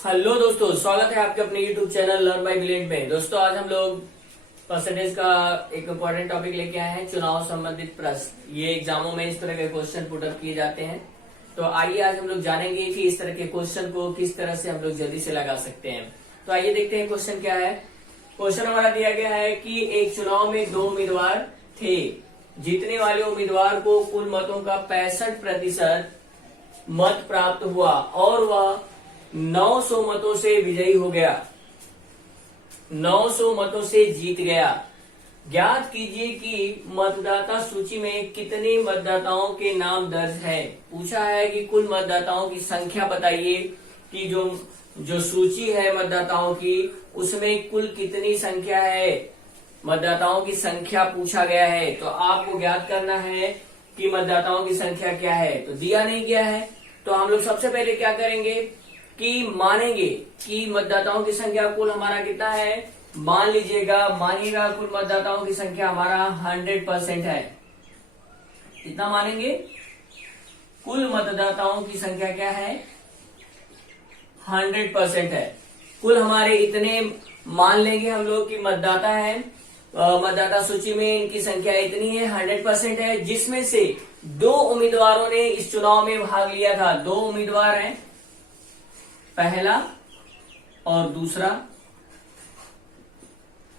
Hello दोस्तों, स्वागत है आपके अपने YouTube channel learn by brilliant में। दोस्तों आज हम लोग परसेंटेज का एक इम्पोर्टेंट टॉपिक लेके आए हैं, चुनाव संबंधित प्रश्न। ये एग्जामों में इस तरह के क्वेश्चन पुट अप किए जाते हैं। तो आइए आज हम लोग जानेंगे कि इस तरह के क्वेश्चन को किस तरह से हम लोग जल्दी से लगा सकते हैं। तो आइए देखते हैं क्वेश्चन क्या है। क्वेश्चन हमारा दिया गया है कि एक चुनाव में दो उम्मीदवार थे। जीतने वाले उम्मीदवार को कुल मतों का 65% मत प्राप्त हुआ और वह 900 मतों से विजयी हो गया, 900 मतों से जीत गया। ज्ञात कीजिए कि मतदाता सूची में कितने मतदाताओं के नाम दर्ज है। पूछा है कि कुल मतदाताओं की संख्या बताइए कि जो सूची है मतदाताओं की उसमें कुल कितनी संख्या है। मतदाताओं की संख्या पूछा गया है, तो आपको ज्ञात करना है कि मतदाताओं की संख्या क्या है। तो दिया नहीं गया है, तो हम लोग सबसे पहले क्या करेंगे कि मानेंगे कि मतदाताओं की संख्या कुल हमारा कितना है। मानिएगा कुल मतदाताओं की संख्या हमारा 100% है। कितना मानेंगे? कुल मतदाताओं की संख्या क्या है? 100% है। कुल हमारे इतने मान लेंगे हम लोग कि मतदाता है, मतदाता सूची में इनकी संख्या इतनी है, 100% है, जिसमें से दो उम्मीदवारों ने इस चुनाव में भाग लिया था। दो उम्मीदवार हैं, पहला और दूसरा।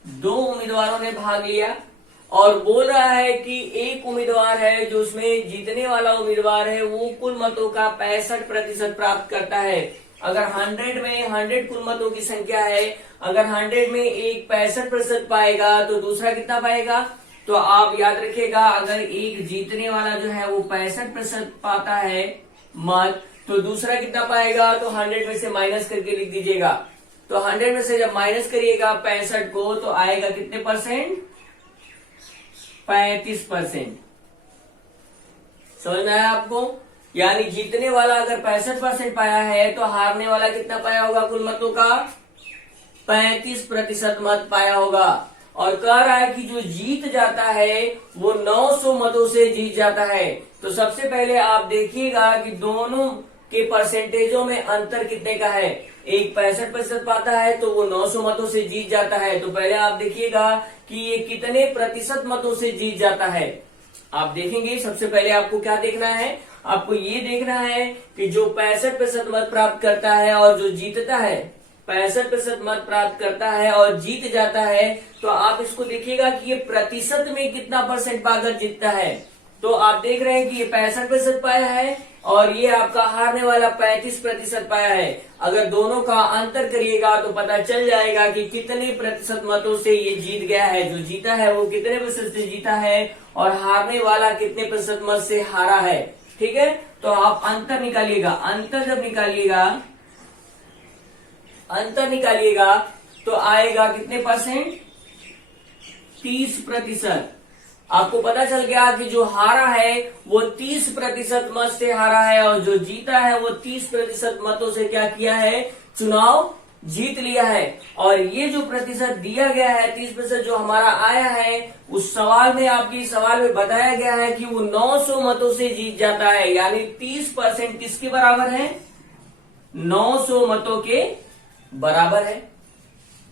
दो उम्मीदवारों ने भाग लिया और बोल रहा है कि एक उम्मीदवार है जो उसमें जीतने वाला उम्मीदवार है वो कुल मतों का 65% प्राप्त करता है। अगर 100 में 100 कुल मतों की संख्या है, अगर 100 में एक 65% पाएगा तो दूसरा कितना पाएगा। तो आप याद रखिएगा, अगर एक जीतने वाला जो है वो 65% पाता है मत, तो दूसरा कितना पाएगा। तो 100 में से माइनस करके लिख दीजिएगा। तो 100 में से जब माइनस करिएगा 65 को तो आएगा कितने परसेंट? 35%। समझ में आया आपको? यानी जीतने वाला अगर 65% पाया है तो हारने वाला कितना पाया होगा कुल मतों का? 35% मत पाया होगा। और कह रहा है कि जो जीत जाता है वो 900 मतों से जीत जाता है। तो सबसे पहले आप देखिएगा कि दोनों के परसेंटेजों में अंतर कितने का है। एक 65% पाता है तो वो 900 मतों से जीत जाता है। तो पहले आप देखिएगा कि ये कितने प्रतिशत मतों से जीत जाता है। आप देखेंगे, सबसे पहले आपको क्या देखना है, आपको ये देखना है कि जो 65% मत प्राप्त करता है और जो जीतता है, 65% मत प्राप्त करता है और जीत जाता है, तो आप इसको देखिएगा कि ये प्रतिशत में कितना परसेंट पाकर जीतता है। तो आप देख रहे हैं कि ये 65% पाया है और ये आपका हारने वाला 35% पाया है। अगर दोनों का अंतर करिएगा तो पता चल जाएगा कि कितने प्रतिशत मतों से ये जीत गया है। जो जीता है वो कितने प्रतिशत से जीता है और हारने वाला कितने प्रतिशत मत से हारा है। ठीक है, तो आप अंतर निकालिएगा। अंतर जब निकालिएगा तो आएगा कितने परसेंट? 30%। आपको पता चल गया कि जो हारा है वो 30% मत से हारा है और जो जीता है वो 30% मतों से क्या किया है? चुनाव जीत लिया है। और ये जो प्रतिशत दिया गया है 30% जो हमारा आया है, उस सवाल में आपकी सवाल में बताया गया है कि वो 900 मतों से जीत जाता है। यानी 30% किसके बराबर है? 900 मतों के बराबर है।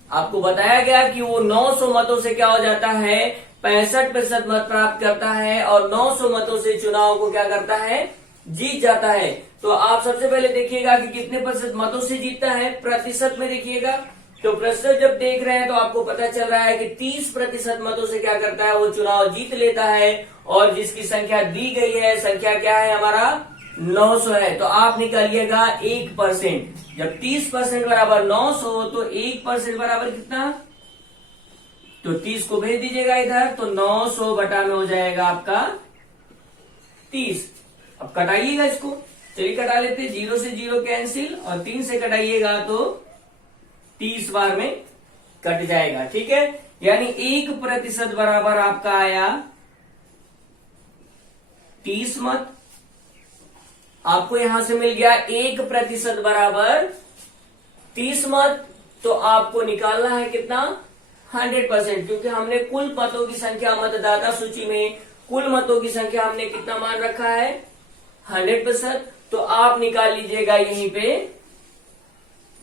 आपको बताया गया कि वो 900 मतों से क्या हो जाता है? 65% मत प्राप्त करता है और 900 मतों से चुनाव को क्या करता है? जीत जाता है। तो आप सबसे पहले देखिएगा कि कितने प्रतिशत मतों से जीतता है, प्रतिशत में देखिएगा। तो प्रतिशत जब देख रहे हैं तो आपको पता चल रहा है कि 30% मतों से क्या करता है? वो चुनाव जीत लेता है। और जिसकी संख्या दी गई है, संख्या क्या है हमारा? 900 है। तो आप निकालिएगा 1%। जब 30% बराबर 900 तो 1% बराबर कितना? तो 30 को भेज दीजिएगा इधर, तो 900 बटा में हो जाएगा आपका 30। अब कटाइएगा इसको, चलिए कटा लेते हैं। 0 से 0 कैंसिल और 3 से कटाइएगा तो 30 बार में कट जाएगा। ठीक है, यानी 1% बराबर आपका आया 30 मत। आपको यहां से मिल गया 1% बराबर 30 मत। तो आपको निकालना है कितना? 100%, क्योंकि हमने कुल मतों की संख्या मतदाता सूची में कुल मतों की संख्या हमने कितना मान रखा है? 100%। तो आप निकाल लीजिएगा यहीं पे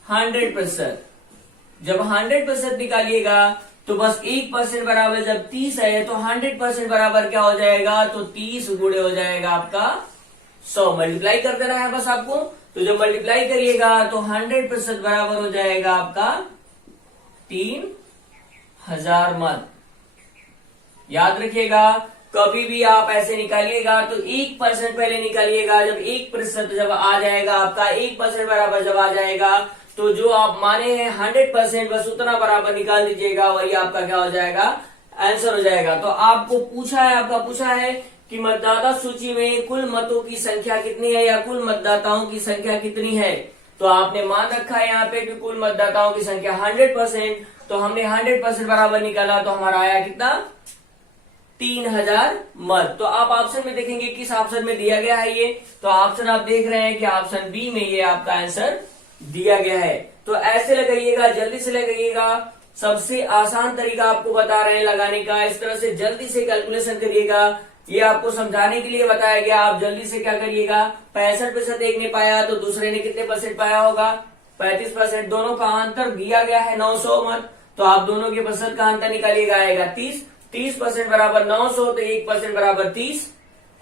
100%। जब 100% निकालिएगा तो बस 1% बराबर जब 30 है तो 100% बराबर क्या हो जाएगा, तो 30 गुणे हो जाएगा आपका 100। मल्टीप्लाई कर देना है बस आपको। तो जब मल्टीप्लाई करिएगा तो 100% बराबर हो जाएगा आपका 3000 मत। याद रखिएगा, कभी भी आप ऐसे निकालिएगा तो 1% पहले निकालिएगा। जब 1% जब आ जाएगा आपका 1% बराबर जब आ जाएगा तो जो आप माने हैं 100% बस उतना बराबर निकाल दीजिएगा, वही आपका क्या हो जाएगा, आंसर हो जाएगा। तो आपको पूछा है कि मतदाता सूची में कुल मतों की संख्या कितनी है या कुल मतदाताओं की संख्या कितनी है। तो आपने मान रखा है यहाँ पे कि कुल मतदाताओं की संख्या 100%। तो हमने 100% बराबर निकाला तो हमारा आया कितना, 3000 मत। तो आप ऑप्शन में देखेंगे किस ऑप्शन में दिया गया है ये, तो ऑप्शन आप देख रहे हैं कि ऑप्शन बी में ये आपका आंसर दिया गया है। तो ऐसे लगाइएगा, जल्दी से लगाइएगा। सबसे आसान तरीका आपको बता रहे हैं लगाने का। इस तरह से जल्दी से कैलकुलेशन करिएगा, ये आपको समझाने के लिए बताया गया। आप जल्दी से क्या करिएगा, 65% एक ने पाया तो दूसरे ने कितने परसेंट पाया होगा, 35%। दोनों का अंतर दिया गया है 900 मत। तो आप दोनों के प्रतिशत का अंतर निकालिएगा, आएगा 30। 30% बराबर 900 तो 1% बराबर 30।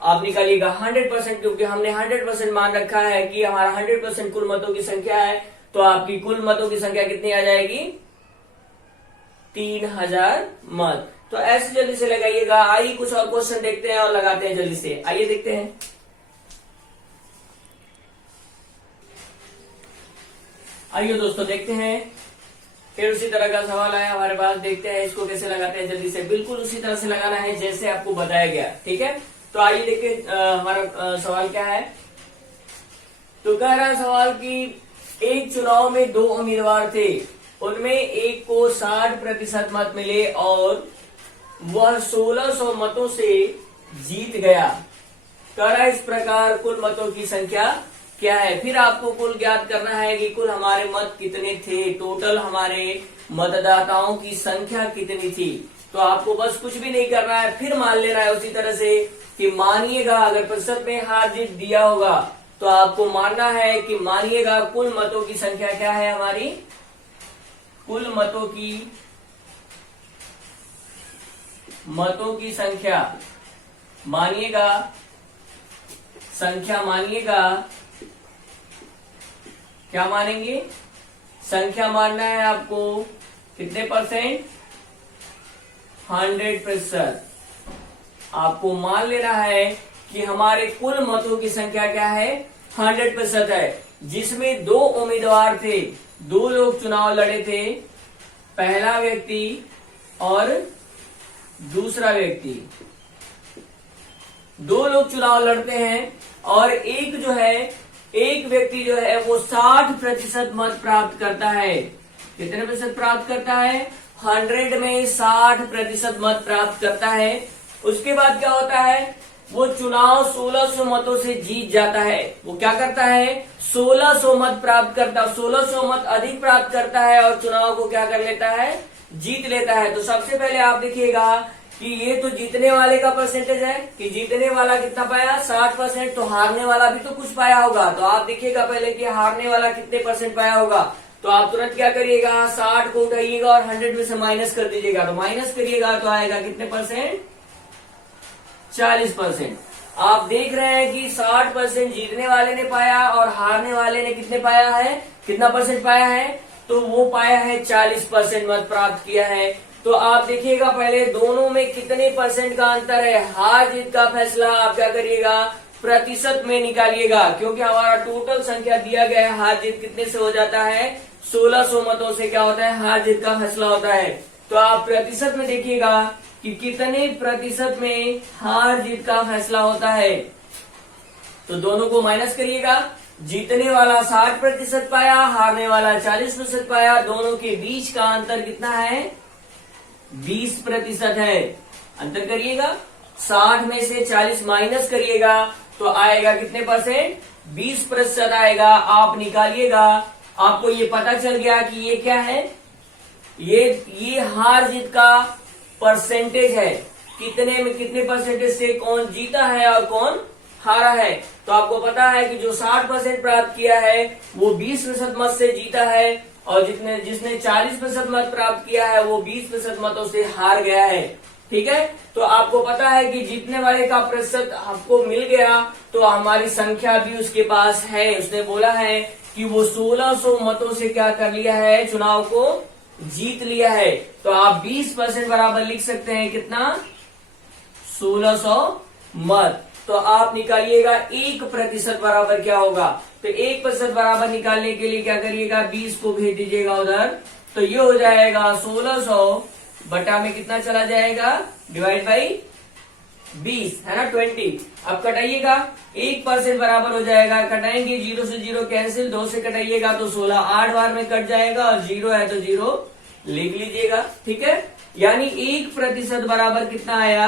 आप निकालिएगा 100%, क्योंकि हमने 100% मान रखा है कि हमारा 100% कुल मतों की संख्या है। तो आपकी कुल मतों की संख्या कितनी आ जाएगी, 3000 मत। तो ऐसे जल्दी से लगाइएगा। आइए कुछ और क्वेश्चन देखते हैं और लगाते हैं जल्दी से। आइए देखते हैं। आइए दोस्तों देखते हैं। फिर उसी तरह का सवाल आया हमारे पास, देखते हैं इसको कैसे लगाते हैं जल्दी से। बिल्कुल उसी तरह से लगाना है जैसे आपको बताया गया, ठीक है। तो आइए देखिए हमारा सवाल क्या है। तो कह रहा है सवाल कि एक चुनाव में 2 उम्मीदवार थे, उनमें एक को 60% मत मिले और वह 1600 मतों से जीत गया। कह रहा है इस प्रकार कुल मतों की संख्या क्या है। फिर आपको कुल ज्ञात करना है कि कुल हमारे मत कितने थे, टोटल हमारे मतदाताओं की संख्या कितनी थी। तो आपको बस कुछ भी नहीं करना है, फिर मान लेना है उसी तरह से कि मानिएगा अगर प्रतिशत में हार जीत दिया होगा तो आपको मानना है कि मानिएगा कुल मतों की संख्या क्या है हमारी, कुल मतों की संख्या मानिएगा, संख्या मानिएगा, क्या मानेंगे, संख्या मानना है आपको कितने परसेंट, 100%। आपको मान लेना है कि हमारे कुल मतों की संख्या क्या है, 100% है। जिसमें 2 उम्मीदवार थे, 2 लोग चुनाव लड़े थे, पहला व्यक्ति और दूसरा व्यक्ति। 2 लोग चुनाव लड़ते हैं और एक व्यक्ति जो है वो 60% मत प्राप्त करता है। कितने प्रतिशत प्राप्त करता है, 100 में 60% मत प्राप्त करता है। उसके बाद क्या होता है, वो चुनाव 1600 मतों से जीत जाता है। वो क्या करता है, 1600 मत प्राप्त करता, 1600 मत अधिक प्राप्त करता है और चुनाव को क्या कर लेता है, जीत लेता है। तो सबसे पहले आप देखिएगा कि ये तो जीतने वाले का परसेंटेज है कि जीतने वाला कितना पाया, 60%। तो हारने वाला भी तो कुछ पाया होगा। तो आप देखिएगा पहले कि हारने वाला कितने परसेंट पाया होगा। तो आप तुरंत क्या करिएगा, 60 को उठाइएगा और 100 में से माइनस कर दीजिएगा। तो माइनस करिएगा तो आएगा कितने परसेंट, 40%। आप देख रहे हैं कि 60% जीतने वाले ने पाया और हारने वाले ने कितने पाया है, कितना परसेंट पाया है, तो वो पाया है 40% मत प्राप्त किया है। तो आप देखिएगा पहले दोनों में कितने परसेंट का अंतर है। हार जीत का फैसला आप क्या करिएगा, प्रतिशत में निकालिएगा, क्योंकि हमारा टोटल संख्या दिया गया है। हार जीत कितने से हो जाता है, 1600 मतों से क्या होता है, हार जीत का फैसला होता है। तो आप प्रतिशत में देखिएगा कि कितने प्रतिशत में हार जीत का फैसला होता है। तो दोनों को माइनस करिएगा। जीतने वाला 60% पाया, हारने वाला 40% पाया। दोनों के बीच का अंतर कितना है, 20% है। अंतर करिएगा, 60 में से 40 माइनस करिएगा तो आएगा कितने परसेंट, 20% आएगा। आप निकालिएगा, आपको ये पता चल गया कि ये क्या है, ये हार जीत का परसेंटेज है। कितने में कितने परसेंटेज से कौन जीता है और कौन हारा है। तो आपको पता है कि जो 60% प्राप्त किया है वो 20% मत से जीता है, और जिसने 40% मत प्राप्त किया है वो 20% मतों से हार गया है। ठीक है, तो आपको पता है कि जीतने वाले का प्रतिशत आपको मिल गया, तो हमारी संख्या भी उसके पास है। उसने बोला है कि वो 1600 मतों से क्या कर लिया है, चुनाव को जीत लिया है। तो आप 20% बराबर लिख सकते हैं कितना, 1600 मत। तो आप निकालिएगा 1% बराबर क्या होगा। तो 1% बराबर निकालने के लिए क्या करिएगा, 20 को भेज दीजिएगा उधर। तो ये हो जाएगा 1600 बटा में कितना चला जाएगा, डिवाइड बाई 20 है ना, 20। अब कटाइएगा, 1% बराबर हो जाएगा, कटाएंगे 0 से 0 कैंसिल, 2 से कटाइएगा तो 16 8 बार में कट जाएगा, और 0 है तो 0 लिख लीजिएगा। ठीक है, यानी 1% बराबर कितना आया,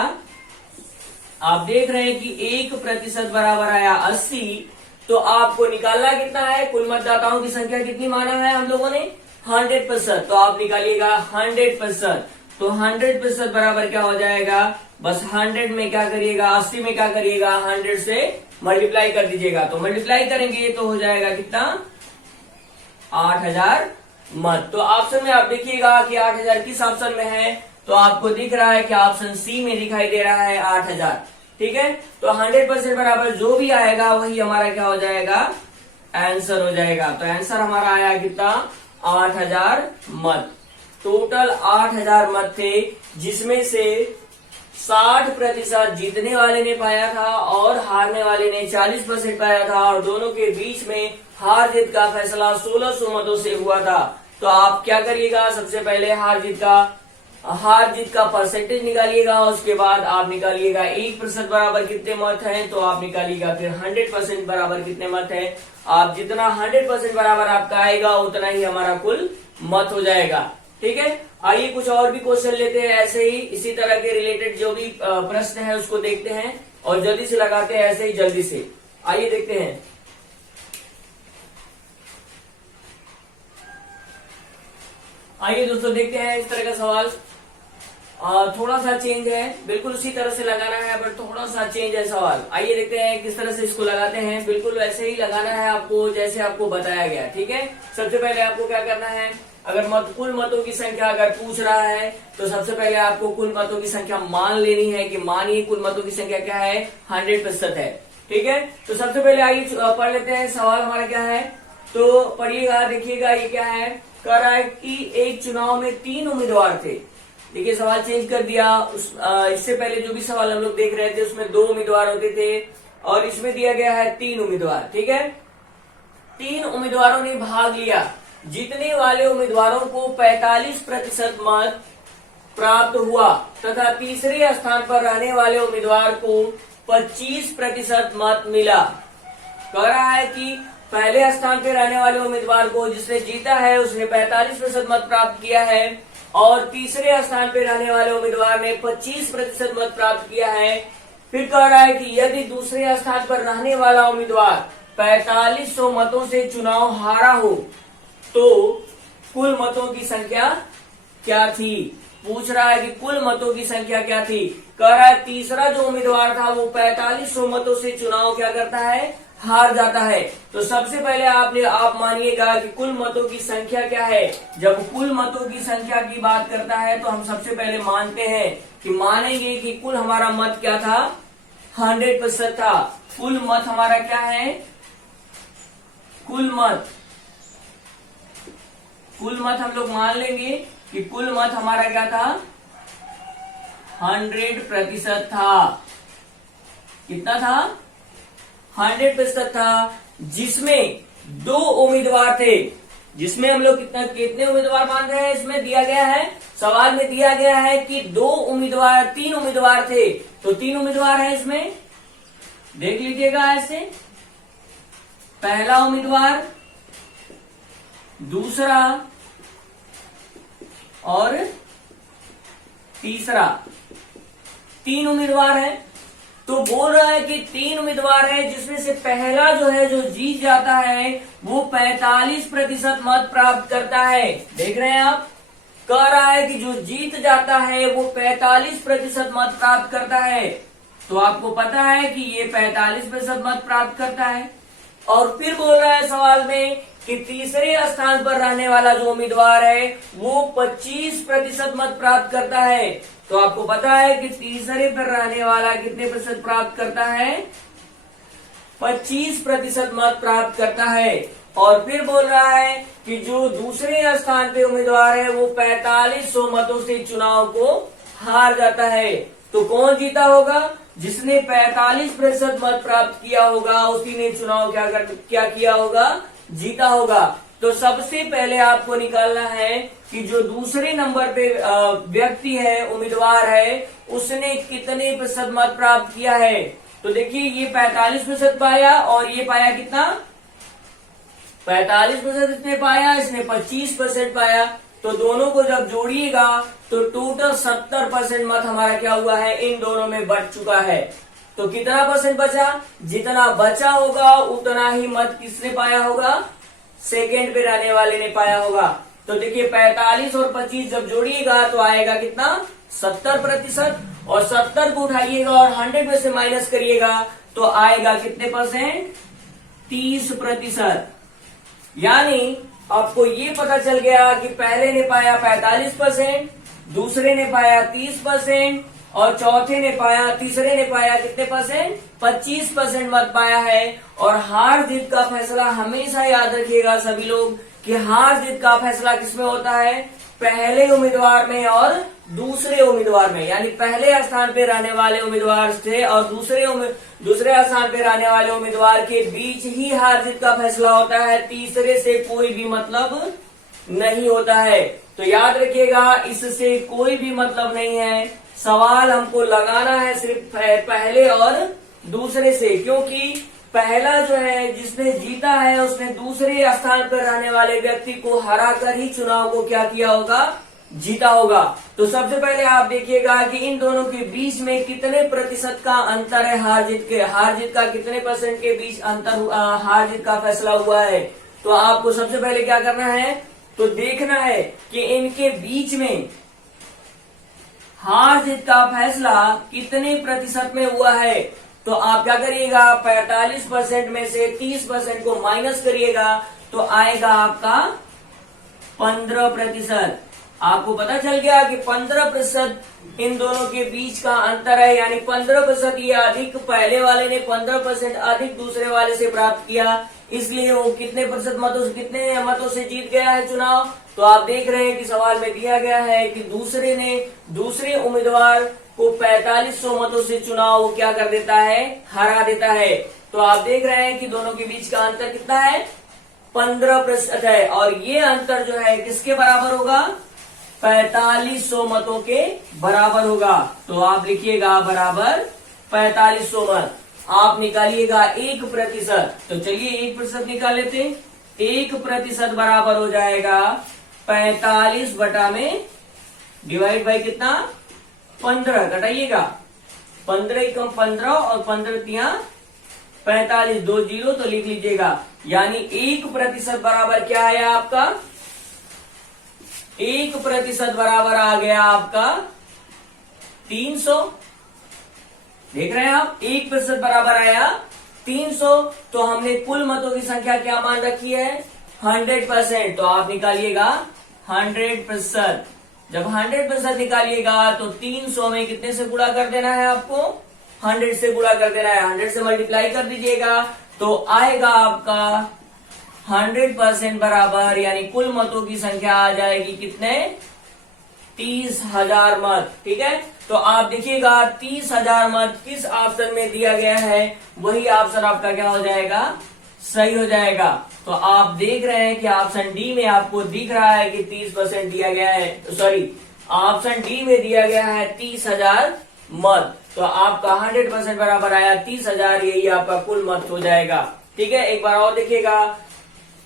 आप देख रहे हैं कि 1% बराबर आया 80। तो आपको निकालना कितना है, कुल मतदाताओं की संख्या कितनी माना है हम लोगों ने, 100%। तो आप निकालिएगा 100%। तो 100% बराबर क्या हो जाएगा, बस 100 में क्या करिएगा, 80 में क्या करिएगा, 100 से मल्टीप्लाई कर दीजिएगा। तो मल्टीप्लाई करेंगे तो हो जाएगा कितना, 8000 मत। तो ऑप्शन में आप देखिएगा कि 8000 किस ऑप्शन में है, तो आपको दिख रहा है कि ऑप्शन सी में दिखाई दे रहा है 8000। ठीक है, तो 100% बराबर जो भी आएगा वही हमारा क्या हो जाएगा, आंसर हो जाएगा। तो आंसर हमारा आया कितना, 8000 मत। टोटल 8000 मत थे, जिसमें से 60% जीतने वाले ने पाया था और हारने वाले ने 40% पाया था, और दोनों के बीच में हार जीत का फैसला 1600 मतों से हुआ था। तो आप क्या करिएगा, सबसे पहले हार जीत का परसेंटेज निकालिएगा, उसके बाद आप निकालिएगा 1% बराबर कितने मत हैं, तो आप निकालिएगा फिर 100% बराबर कितने मत हैं। आप जितना 100% बराबर आपका आएगा उतना ही हमारा कुल मत हो जाएगा। ठीक है, आइए कुछ और भी क्वेश्चन लेते हैं, ऐसे ही इसी तरह के रिलेटेड जो भी प्रश्न है उसको देखते हैं और जल्दी से लगाते हैं, ऐसे ही जल्दी से। आइए देखते हैं। आइए दोस्तों देखते हैं इस तरह का सवाल, थोड़ा सा चेंज है, बिल्कुल उसी तरह से लगाना है बट थोड़ा सा चेंज है सवाल। आइए देखते हैं किस तरह से इसको लगाते हैं। बिल्कुल वैसे ही लगाना है आपको जैसे आपको बताया गया। ठीक है, सबसे पहले आपको क्या करना है, अगर कुल मतों की संख्या अगर पूछ रहा है तो सबसे पहले आपको कुल मतों की संख्या मान लेनी है कि मानिए कुल मतों की संख्या क्या है, 100% है। ठीक है, तो सबसे पहले आइए पढ़ लेते हैं सवाल हमारा क्या है। तो पढ़िएगा, देखिएगा ये क्या है, कह रहा है कि एक चुनाव में 3 उम्मीदवार थे। देखिए सवाल चेंज कर दिया, इससे पहले जो भी सवाल हम लोग देख रहे थे उसमें 2 उम्मीदवार होते थे, और इसमें दिया गया है 3 उम्मीदवार। ठीक है, 3 उम्मीदवारों ने भाग लिया, जीतने वाले उम्मीदवारों को 45% मत प्राप्त हुआ तथा तीसरे स्थान पर रहने वाले उम्मीदवार को 25% मत मिला। कह रहा है कि पहले स्थान पर रहने वाले उम्मीदवार को, जिसने जीता है, उसने 45% मत प्राप्त किया है, और तीसरे स्थान पर रहने वाले उम्मीदवार ने 25% मत प्राप्त किया है। फिर कह रहा है कि यदि दूसरे स्थान पर रहने वाला उम्मीदवार 4500 मतों से चुनाव हारा हो तो कुल मतों की संख्या क्या थी। पूछ रहा है कि कुल मतों की संख्या क्या थी। कह रहा है तीसरा जो उम्मीदवार था वो 4500 मतों से चुनाव क्या करता है, हार जाता है। तो सबसे पहले आप मानिएगा कि कुल मतों की संख्या क्या है। जब कुल मतों की संख्या की बात करता है तो हम सबसे पहले मानेंगे कि कुल हमारा मत क्या था, 100% था। कुल मत हमारा क्या है, कुल मत हम लोग मान लेंगे कि कुल मत हमारा क्या था, 100% था। कितना था, 100% था, जिसमें 2 उम्मीदवार थे। जिसमें हम लोग कितने उम्मीदवार मान रहे हैं, इसमें दिया गया है, सवाल में दिया गया है कि 3 उम्मीदवार थे। तो 3 उम्मीदवार हैं इसमें, देख लीजिएगा ऐसे, पहला उम्मीदवार, दूसरा और तीसरा, 3 उम्मीदवार हैं। तो बोल रहा है कि 3 उम्मीदवार हैं, जिसमें से पहला जो है, जो जीत जाता है, वो 45% मत प्राप्त करता है। देख रहे हैं आप, कह रहा है कि जो जीत जाता है वो 45% मत प्राप्त करता है। तो आपको पता है कि ये 45% मत प्राप्त करता है। और फिर बोल रहा है सवाल में कि तीसरे स्थान पर रहने वाला जो उम्मीदवार है वो 25% मत प्राप्त करता है। तो आपको पता है कि तीसरे पर रहने वाला कितने प्रतिशत प्राप्त करता है, 25% मत प्राप्त करता है। और फिर बोल रहा है कि जो दूसरे स्थान पे उम्मीदवार है वो 4500 मतों से चुनाव को हार जाता है। तो कौन जीता होगा, जिसने 45% मत प्राप्त किया होगा उसी ने चुनाव क्या किया होगा, जीता होगा। तो सबसे पहले आपको निकालना है कि जो दूसरे नंबर पे व्यक्ति है, उम्मीदवार है, उसने कितने प्रतिशत मत प्राप्त किया है। तो देखिए ये 45% पाया और ये पाया कितना, 45% इसने पाया, इसने 25% पाया। तो दोनों को जब जोड़िएगा तो टोटल 70% मत हमारा क्या हुआ है, इन दोनों में बट चुका है। तो कितना परसेंट बचा, जितना बचा होगा उतना ही मत किसने पाया होगा, सेकेंड पे रहने वाले ने पाया होगा। तो देखिए 45 और 25 जब जोड़िएगा तो आएगा कितना, 70%। और 70 को उठाइएगा और 100 में से माइनस करिएगा तो आएगा कितने परसेंट, 30%। यानी आपको ये पता चल गया कि पहले ने पाया 45%, दूसरे ने पाया 30% और तीसरे ने पाया कितने परसेंट, 25% मत पाया है। और हार जीत का फैसला हमेशा याद रखिएगा सभी लोग कि हार जीत का फैसला किसमें होता है, पहले उम्मीदवार में और दूसरे उम्मीदवार में। यानी पहले स्थान पे रहने वाले उम्मीदवार से और दूसरे स्थान पे रहने वाले उम्मीदवार के बीच ही हार जीत का फैसला होता है, तीसरे से कोई भी मतलब नहीं होता है। तो याद रखिएगा इससे कोई भी मतलब नहीं है, सवाल हमको लगाना है सिर्फ पहले और दूसरे से, क्योंकि पहला जो है जिसने जीता है उसने दूसरे स्थान पर रहने वाले व्यक्ति को हराकर ही चुनाव को क्या किया होगा, जीता होगा। तो सबसे पहले आप देखिएगा कि इन दोनों के बीच में कितने प्रतिशत का अंतर है, हार जीत का कितने परसेंट के बीच अंतर, हार जीत का फैसला हुआ है। तो आपको सबसे पहले क्या करना है, तो देखना है कि इनके बीच में हार जीत का फैसला कितने प्रतिशत में हुआ है। तो आप क्या करिएगा, 45% में से 30% को माइनस करिएगा तो आएगा आपका 15%। आपको पता चल गया कि 15% इन दोनों के बीच का अंतर है, यानी 15% ये अधिक, पहले वाले ने 15% अधिक दूसरे वाले से प्राप्त किया, इसलिए वो कितने मतों से जीत गया है चुनाव। तो आप देख रहे हैं कि सवाल में दिया गया है कि दूसरे उम्मीदवार को 4500 मतों से चुनाव क्या कर देता है, हरा देता है। तो आप देख रहे हैं कि दोनों के बीच का अंतर कितना है, 15% है। और ये अंतर जो है किसके बराबर होगा, 4500 मतों के बराबर होगा। तो आप लिखिएगा बराबर 4500 मत। आप निकालिएगा 1%। तो चलिए 1% निकाल लेते हैं। 1% बराबर हो जाएगा 45 बटा में डिवाइड बाई कितना, 15। घटाइएगा 15 एकम 15 और 15 तिया 45, 2 जीरो तो लिख लीजिएगा। यानी 1% बराबर क्या है आपका, 1% बराबर आ गया आपका 300। देख रहे हैं आप, 1% बराबर आया 300। तो हमने कुल मतों की संख्या क्या मान रखी है, 100%। तो आप निकालिएगा 100%। जब 100% निकालिएगा तो 300 में कितने से गुणा कर देना है आपको, 100 से गुणा कर देना है। 100 से मल्टीप्लाई कर दीजिएगा तो आएगा आपका 100% बराबर, यानी कुल मतों की संख्या आ जाएगी कितने, 30,000 मत। ठीक है, तो आप देखिएगा 30,000 मत किस ऑप्शन में दिया गया है, वही ऑप्शन आपका क्या हो जाएगा, सही हो जाएगा। तो आप देख रहे हैं कि ऑप्शन डी में आपको दिख रहा है कि 30% दिया गया है, सॉरी ऑप्शन डी में दिया गया है 30,000 मत। तो आपका 100% बराबर आया 30,000, यही आपका कुल मत हो जाएगा। ठीक है, एक बार और देखिएगा,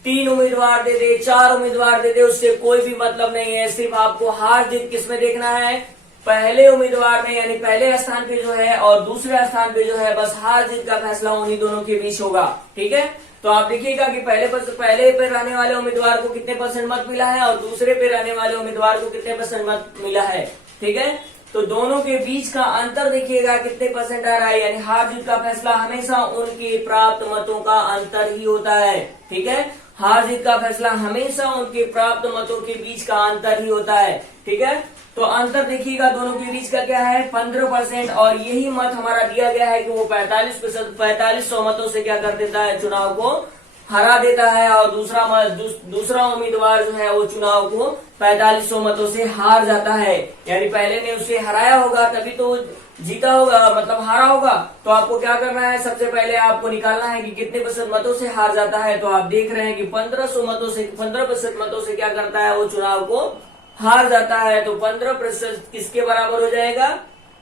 3 उम्मीदवार दे दे, 4 उम्मीदवार दे दे, उससे कोई भी मतलब नहीं है। सिर्फ आपको हार जीत किसमें देखना है, पहले उम्मीदवार में, यानी पहले स्थान पे जो है और दूसरे स्थान पे जो है, बस हार जीत का फैसला उन्हीं दोनों के बीच होगा। ठीक है, तो आप देखिएगा कि पहले पे रहने वाले उम्मीदवार को कितने % मत मिला है और दूसरे पे रहने वाले उम्मीदवार को कितने % मत मिला है। ठीक है, तो दोनों के बीच का अंतर देखिएगा कितने परसेंट आ रहा है, यानी हार जीत का फैसला हमेशा उनके प्राप्त मतों का अंतर ही होता है। ठीक है, हार जीत का फैसला हमेशा उनके प्राप्त मतों के बीच का अंतर ही होता है। ठीक है, तो अंतर देखिएगा दोनों के बीच का क्या है, 15%, और यही मत हमारा दिया गया है कि वो 4500 मतों से क्या कर देता है, चुनाव को हरा देता है, और दूसरा उम्मीदवार जो है वो चुनाव को 4500 मतों से हार जाता है। यानी पहले ने उसे हराया होगा तभी तो जीता होगा, मतलब हारा होगा। तो आपको क्या करना है, सबसे पहले आपको निकालना है कि कितने प्रतिशत मतों से हार जाता है। तो आप देख रहे हैं कि 15% मतों से क्या करता है, वो चुनाव को हार जाता है। तो 15% किसके बराबर हो जाएगा,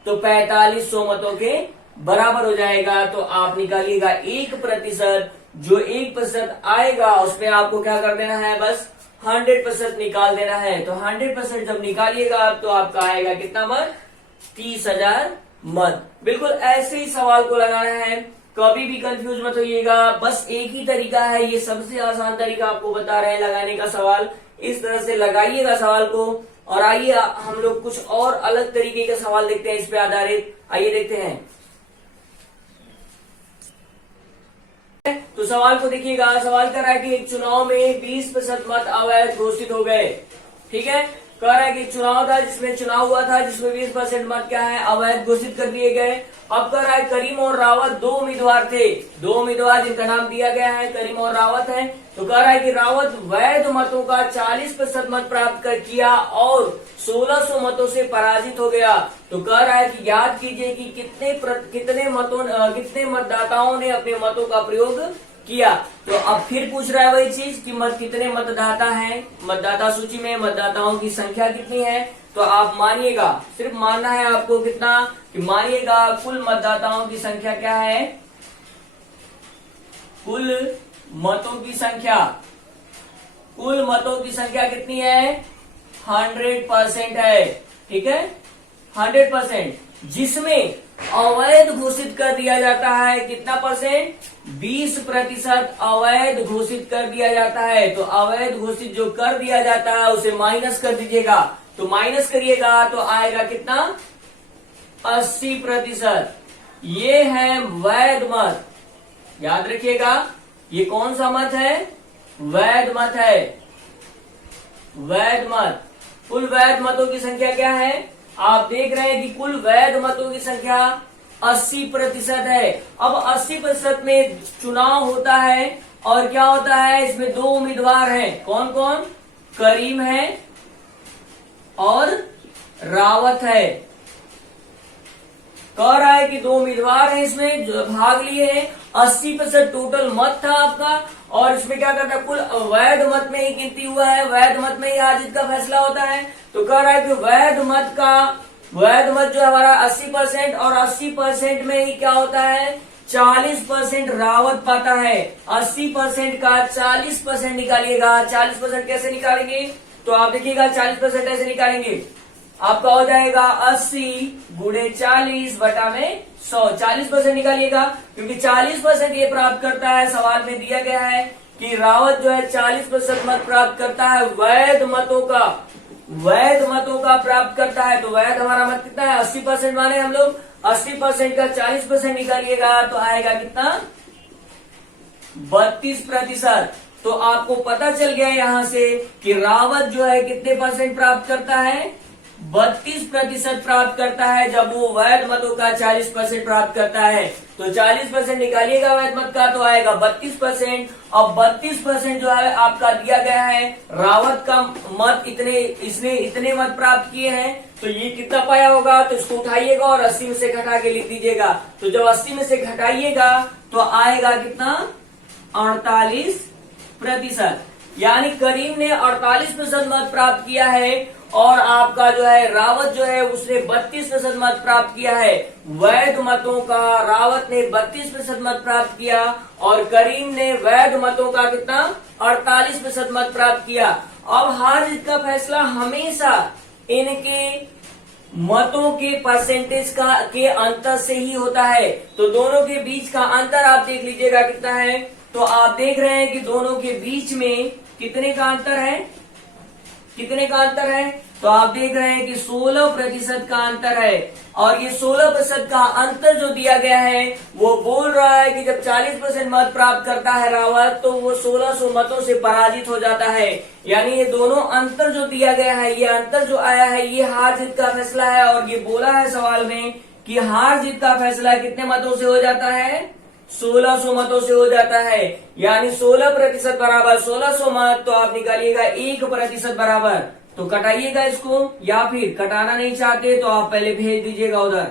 तो 4500 मतों के बराबर हो जाएगा। तो आप निकालिएगा 1%, जो 1% आएगा उसमें आपको क्या कर देना है, बस 100% निकाल देना है। तो 100% जब निकालिएगा तो आपका आएगा कितना मत, 30,000 मत। बिल्कुल ऐसे ही सवाल को लगाना है, कभी भी कंफ्यूज मत होइएगा। बस एक ही तरीका है, ये सबसे आसान तरीका आपको बता रहे हैं लगाने का सवाल। इस तरह से लगाइएगा सवाल को। और आइए हम लोग कुछ और अलग तरीके का सवाल देखते हैं इस पे आधारित। आइए देखते हैं। तो सवाल को देखिएगा, सवाल कर रहा है कि एक चुनाव में 20% मत अवैध घोषित हो गए। ठीक है, कह रहा है कि चुनाव था जिसमें चुनाव हुआ था जिसमें 20% मत क्या है, अवैध घोषित कर दिए गए। अब कह रहा है करीम और रावत दो उम्मीदवार थे, दो उम्मीदवार जिनका नाम दिया गया है करीम और रावत है। तो कह रहा है कि रावत वैध मतों का 40% मत प्राप्त कर किया और 1600 मतों से पराजित हो गया। तो कह रहा है कि याद कीजिए कि कितने मतदाताओं ने अपने मतों का प्रयोग किया। तो अब फिर पूछ रहा है वही चीज कि कितने मतदाता हैं, मतदाता सूची में मतदाताओं की संख्या कितनी है। तो आप मानिएगा, सिर्फ मानना है आपको कितना, कि मानिएगा कुल मतदाताओं की संख्या क्या है, कुल मतों की संख्या कितनी है, 100% है। ठीक है, 100%, जिसमें अवैध घोषित कर दिया जाता है कितना परसेंट, 20% अवैध घोषित कर दिया जाता है। तो अवैध घोषित जो कर दिया जाता है उसे माइनस कर दीजिएगा। तो माइनस करिएगा तो आएगा कितना, 80%। ये है वैध मत, याद रखिएगा। ये कौन सा मत है, वैध मत है, वैध मत। कुल वैध मतों की संख्या क्या है, आप देख रहे हैं कि कुल वैध मतों की संख्या 80% है। अब 80% में चुनाव होता है और क्या होता है, इसमें दो उम्मीदवार हैं, कौन कौन, करीम है और रावत है। कह रहा है कि दो उम्मीदवार हैं, इसमें जो भाग लिए हैं, 80% टोटल मत था आपका। और इसमें क्या करता है, कुल वैध मत में ही गिनती हुआ है, वैध मत में ही हार जीत का फैसला होता है। तो कह रहा है कि वैध मत जो हमारा 80% और 80% में ही क्या होता है, 40% रावत पाता है। 80% का 40% निकालिएगा। 40% कैसे निकालेंगे, तो आप देखिएगा 40% ऐसे निकालेंगे, आपका हो जाएगा 80 गुणे 40 बटा में 100। 40% निकालिएगा, क्योंकि 40% ये प्राप्त करता है। सवाल में दिया गया है कि रावत जो है 40% मत प्राप्त करता है, वैध मतों का प्राप्त करता है। तो वैध हमारा मत कितना है, 80% माने हम लोग, 80% का 40% निकालिएगा तो आएगा कितना, 32%। तो आपको पता चल गया यहाँ से कि रावत जो है कितने परसेंट प्राप्त करता है, 32% प्राप्त करता है, जब वो वैध मतों का 40% प्राप्त करता है। तो 40% निकालिएगा वैध मत का तो आएगा 32%। अब 32% जो है आपका दिया गया है, रावत का मत इसने इतने मत प्राप्त किए हैं, तो ये कितना पाया होगा, तो इसको उठाइएगा और 80 में से घटा के लिख दीजिएगा। तो जब 80 में से घटाइएगा तो आएगा कितना, 48%। यानी करीम ने 48% मत प्राप्त किया है और आपका जो है रावत जो है उसने 32% मत प्राप्त किया है। वैध मतों का रावत ने 32% मत प्राप्त किया और करीम ने वैध मतों का कितना, 48% मत प्राप्त किया। अब हार जीत का फैसला हमेशा इनके मतों के परसेंटेज के अंतर से ही होता है। तो दोनों के बीच का अंतर आप देख लीजिएगा कितना है। तो आप देख रहे हैं कि दोनों के बीच में कितने का अंतर है, कितने का अंतर है? तो आप देख रहे हैं कि 16% का अंतर है। और ये 16% का अंतर जो दिया गया है वो बोल रहा है कि जब 40% मत प्राप्त करता है रावत तो वो 1600 मतों से पराजित हो जाता है। यानी ये दोनों अंतर जो दिया गया है, ये अंतर जो आया है, ये हार जीत का फैसला है। और ये बोला है सवाल में कि हार जीत का फैसला कितने मतों से हो जाता है? 1600 मतों से हो जाता है। यानी 16% बराबर 1600 मत। तो आप निकालिएगा 1% बराबर, तो कटाइएगा इसको, या फिर कटाना नहीं चाहते तो आप पहले भेज दीजिएगा उधर।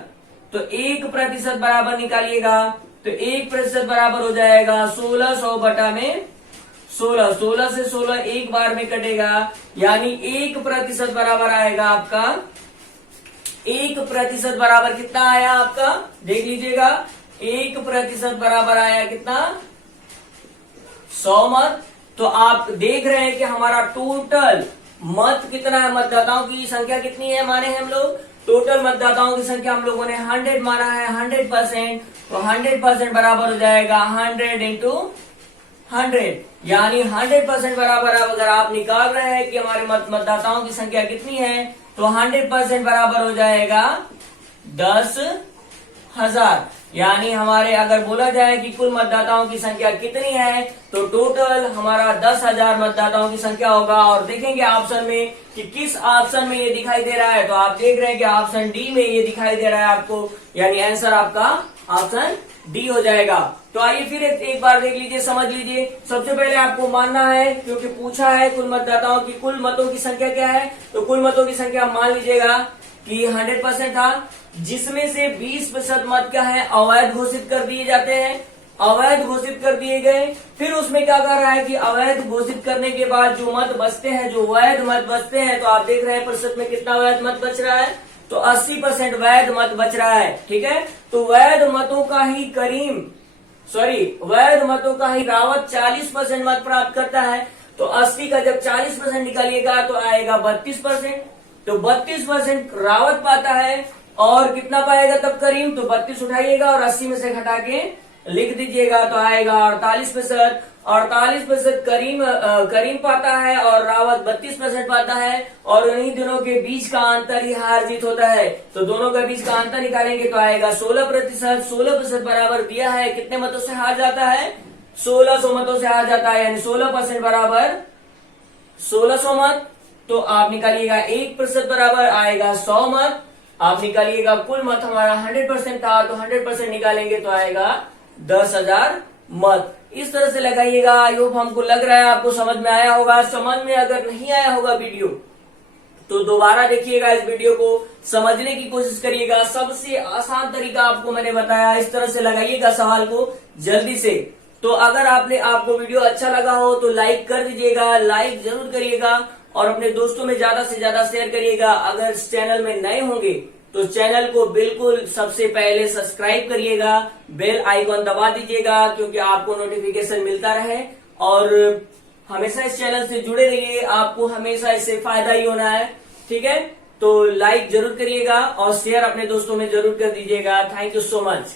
तो 1% बराबर निकालिएगा, तो 1% बराबर हो जाएगा 1600 बटा में 16। 16 से 16 एक बार में कटेगा, यानी 1% बराबर आएगा आपका 1% बराबर कितना आया आपका? देख लीजिएगा, 1% बराबर आया कितना? 100 मत। तो आप देख रहे हैं कि हमारा टोटल मत कितना है, मतदाताओं की संख्या कितनी है माने हम लोग? टोटल मतदाताओं की संख्या हम लोगों ने 100 माना है, 100%। तो 100% बराबर हो जाएगा 100 इंटू 100, यानी 100% बराबर। अब अगर आप निकाल रहे हैं कि हमारे मतदाताओं की संख्या कितनी है, तो 100% बराबर हो जाएगा 10,000। यानी हमारे अगर बोला जाए कि कुल मतदाताओं की संख्या कितनी है, तो टोटल हमारा 10,000 मतदाताओं की संख्या होगा। और देखेंगे ऑप्शन में कि किस ऑप्शन में ये दिखाई दे रहा है। तो आप देख रहे हैं कि ऑप्शन डी में ये दिखाई दे रहा है आपको, यानी आंसर आपका ऑप्शन डी हो जाएगा। तो आइए फिर एक बार देख लीजिए, समझ लीजिए। सबसे पहले आपको मानना है, क्योंकि पूछा है कुल मतदाताओं की कुल मतों की संख्या क्या है, तो कुल मतों की संख्या मान लीजिएगा कि 100% था, जिसमें से 20% मत क्या है? अवैध घोषित कर दिए जाते हैं। अवैध घोषित कर दिए गए। फिर उसमें क्या कर रहा है कि अवैध घोषित करने के बाद जो मत बचते हैं, जो वैध मत बचते हैं, तो आप देख रहे हैं प्रतिशत में कितना वैध मत बच रहा है? तो 80% वैध मत बच रहा है। ठीक है, तो वैध मतों का ही वैध मतों का ही रावत 40% मत प्राप्त करता है। तो 80 का जब 40% निकालिएगा तो आएगा 32%। तो 32% रावत पाता है, और कितना पाएगा तब करीम? तो 32 उठाइएगा और 80 में से घटा के लिख दीजिएगा, तो आएगा 48%। 48% करीम पाता है और रावत 32% पाता है। और उन्हीं दोनों के बीच का अंतर ही हार जीत होता है। तो दोनों के बीच का अंतर निकालेंगे तो आएगा 16%। 16% बराबर दिया है, कितने मतों से हार जाता है? 1600 मतों से हार जाता है। यानी 16% बराबर 1600 मत। तो आप निकालिएगा 1% बराबर आएगा 100 मत। आप निकालिएगा कुल मत हमारा 100% था, तो 100% निकालेंगे तो आएगा 10,000 मत। इस तरह से लगाइएगा। आई होप हमको लग रहा है आपको समझ में आया होगा। समझ में अगर नहीं आया होगा वीडियो, तो दोबारा देखिएगा, इस वीडियो को समझने की कोशिश करिएगा। सबसे आसान तरीका आपको मैंने बताया, इस तरह से लगाइएगा सवाल को जल्दी से। तो अगर आपको वीडियो अच्छा लगा हो तो लाइक कर दीजिएगा, लाइक जरूर करिएगा, और अपने दोस्तों में ज्यादा से ज्यादा शेयर करिएगा। अगर इस चैनल में नए होंगे तो चैनल को बिल्कुल सबसे पहले सब्सक्राइब करिएगा, बेल आइकॉन दबा दीजिएगा, क्योंकि आपको नोटिफिकेशन मिलता रहे। और हमेशा इस चैनल से जुड़े रहिए, आपको हमेशा इससे फायदा ही होना है। ठीक है, तो लाइक जरूर करिएगा और शेयर अपने दोस्तों में जरूर कर दीजिएगा। Thank you so much.